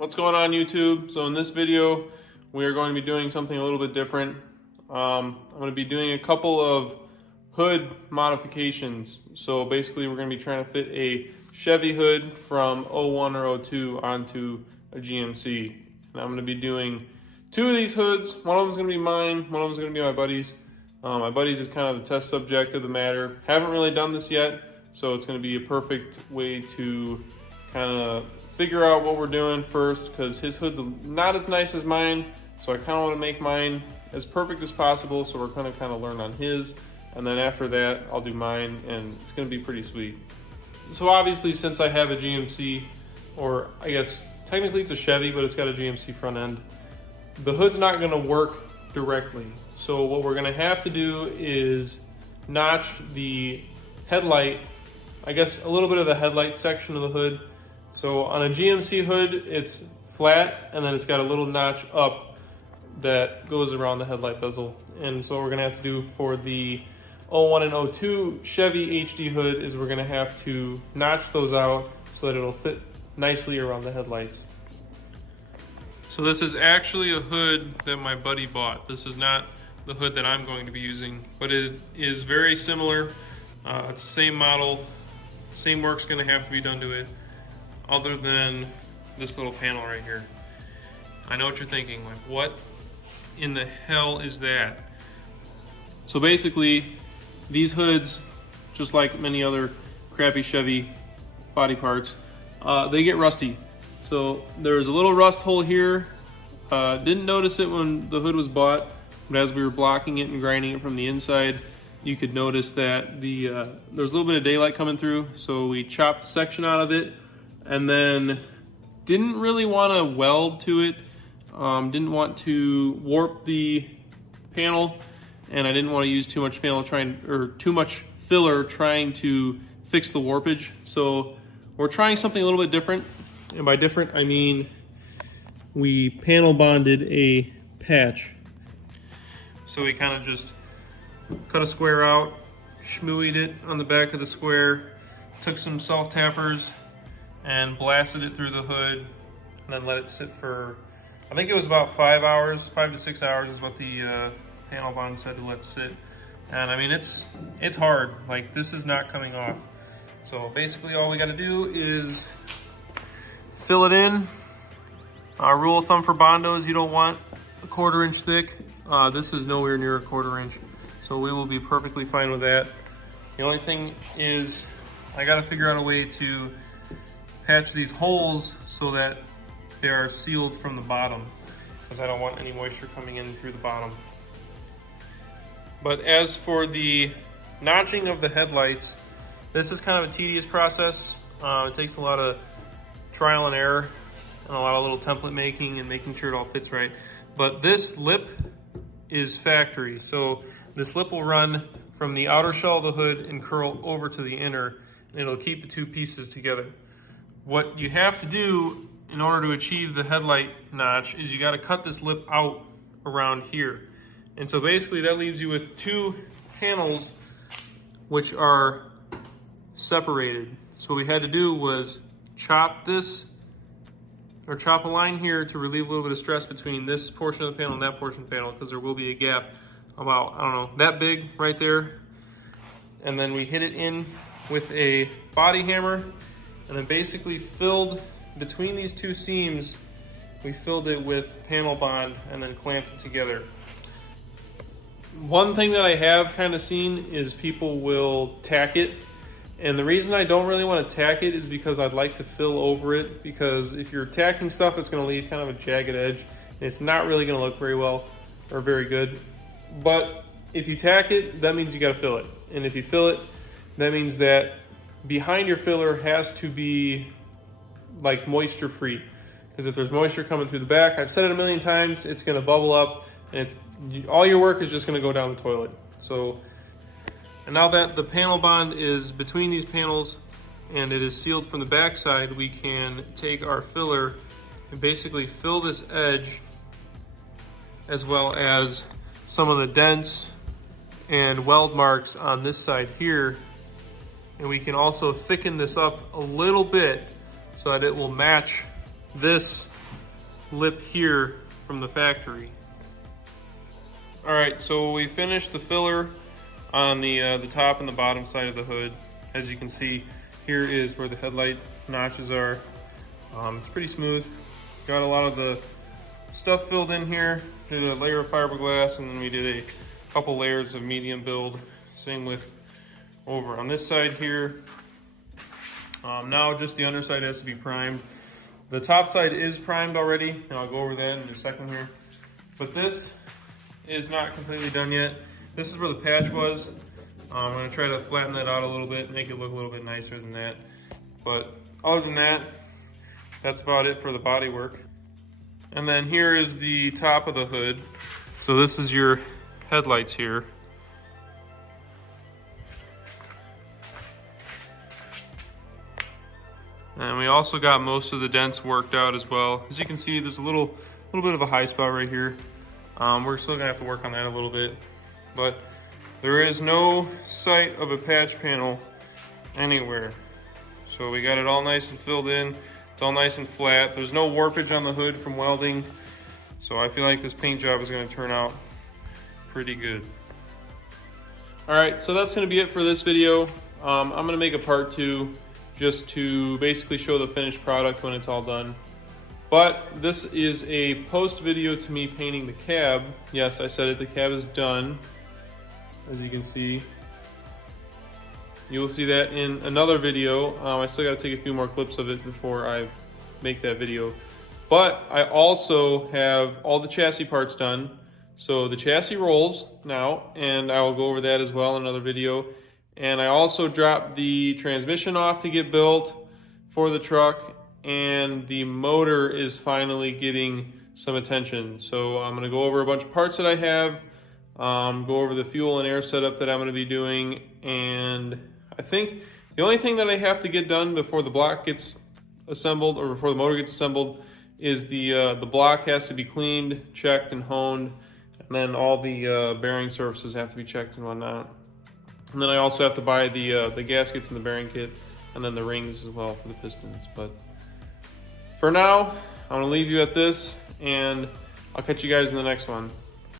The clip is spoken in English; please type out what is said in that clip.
What's going on, YouTube? So in this video, we are going to be doing something a little bit different. I'm going to be doing a couple of hood modifications. So basically, we're going to be trying to fit a Chevy hood from 01 or 02 onto a GMC. And I'm going to be doing two of these hoods. One of them is going to be mine. One of them is going to be my buddy's. My buddy's is kind of the test subject of the matter. Haven't really done this yet, so it's going to be a perfect way to kind of figure out what we're doing first, because his hood's not as nice as mine, so I kind of want to make mine as perfect as possible. So we're going to kind of learn on his, and then after that I'll do mine, and it's going to be pretty sweet. So obviously, since I have a GMC, or I guess technically it's a Chevy, but it's got a GMC front end, the hood's not going to work directly. So what we're going to have to do is notch the headlight, I guess a little bit of the headlight section of the hood. So on a GMC hood, it's flat, and then it's got a little notch up that goes around the headlight bezel. And so what we're gonna have to do for the 01 and 02 Chevy HD hood is we're gonna have to notch those out so that it'll fit nicely around the headlights. So this is actually a hood that my buddy bought. This is not the hood that I'm going to be using, but it is very similar. It's the same model, same work's gonna have to be done to it, other than this little panel right here. I know what you're thinking, like, what in the hell is that? So basically, these hoods, just like many other crappy Chevy body parts, they get rusty. So there's a little rust hole here. Didn't notice it when the hood was bought, but as we were blocking it and grinding it from the inside, you could notice that there's a little bit of daylight coming through. So we chopped a section out of it, and then didn't really want to weld to it, didn't want to warp the panel, and I didn't want to use too much filler trying to fix the warpage. So we're trying something a little bit different, and by different I mean we panel bonded a patch. So we kind of just cut a square out, schmooied it on the back of the square, took some self-tappers and blasted it through the hood, and then let it sit for, I think it was about 5 hours, 5 to 6 hours is what the panel bond said to let sit. And I mean, it's hard, like this is not coming off. So basically all we got to do is fill it in. Rule of thumb for Bondo is you don't want a 1/4 inch thick. This is nowhere near a 1/4 inch, so we will be perfectly fine with that. The only thing is I got to figure out a way to patch these holes so that they are sealed from the bottom, because I don't want any moisture coming in through the bottom. But as for the notching of the headlights, this is kind of a tedious process. It takes a lot of trial and error and a lot of little template making and making sure it all fits right. But this lip is factory. So this lip will run from the outer shell of the hood and curl over to the inner, and it'll keep the two pieces together. What you have to do in order to achieve the headlight notch is you got to cut this lip out around here. And so basically that leaves you with two panels which are separated. So what we had to do was chop this, or chop a line here to relieve a little bit of stress between this portion of the panel and that portion of the panel, because there will be a gap about, I don't know, that big right there. And then we hit it in with a body hammer, and then basically filled between these two seams, we filled it with panel bond and then clamped it together. One thing that I have kind of seen is people will tack it, and the reason I don't really want to tack it is because I'd like to fill over it, because if you're tacking stuff, it's going to leave kind of a jagged edge, and it's not really going to look very well or very good. But if you tack it, that means you got to fill it, and if you fill it, that means that behind your filler has to be like moisture free, because if there's moisture coming through the back, I've said it a million times, it's going to bubble up, and all your work is just going to go down the toilet. So, and now that the panel bond is between these panels and it is sealed from the back side, we can take our filler and basically fill this edge, as well as some of the dents and weld marks on this side here, and we can also thicken this up a little bit so that it will match this lip here from the factory. All right, so we finished the filler on the top and the bottom side of the hood. As you can see, here is where the headlight notches are. It's pretty smooth. Got a lot of the stuff filled in here. Did a layer of fiberglass, and then we did a couple layers of medium build. Same with over on this side here. Now just the underside has to be primed. The top side is primed already, and I'll go over that in a second here. But this is not completely done yet. This is where the patch was. I'm going to try to flatten that out a little bit, make it look a little bit nicer than that. But other than that, that's about it for the body work. And then here is the top of the hood. So this is your headlights here. And we also got most of the dents worked out as well. As you can see, there's a little bit of a high spot right here. We're still gonna have to work on that a little bit, but there is no sight of a patch panel anywhere. So we got it all nice and filled in. It's all nice and flat. There's no warpage on the hood from welding. So I feel like this paint job is gonna turn out pretty good. All right, so that's gonna be it for this video. I'm gonna make a part 2 just to basically show the finished product when it's all done. But this is a post video to me painting the cab. Yes, I said it, the cab is done, as you can see. You will see that in another video. I still gotta take a few more clips of it before I make that video. But I also have all the chassis parts done. So the chassis rolls now, and I will go over that as well in another video. And I also dropped the transmission off to get built for the truck, and the motor is finally getting some attention. So I'm gonna go over a bunch of parts that I have, go over the fuel and air setup that I'm gonna be doing, and I think the only thing that I have to get done before the block gets assembled, or before the motor gets assembled, is the block has to be cleaned, checked, and honed, and then all the bearing surfaces have to be checked and whatnot. And then I also have to buy the gaskets and the bearing kit, and then the rings as well for the pistons. But for now, I'm gonna leave you at this, and I'll catch you guys in the next one.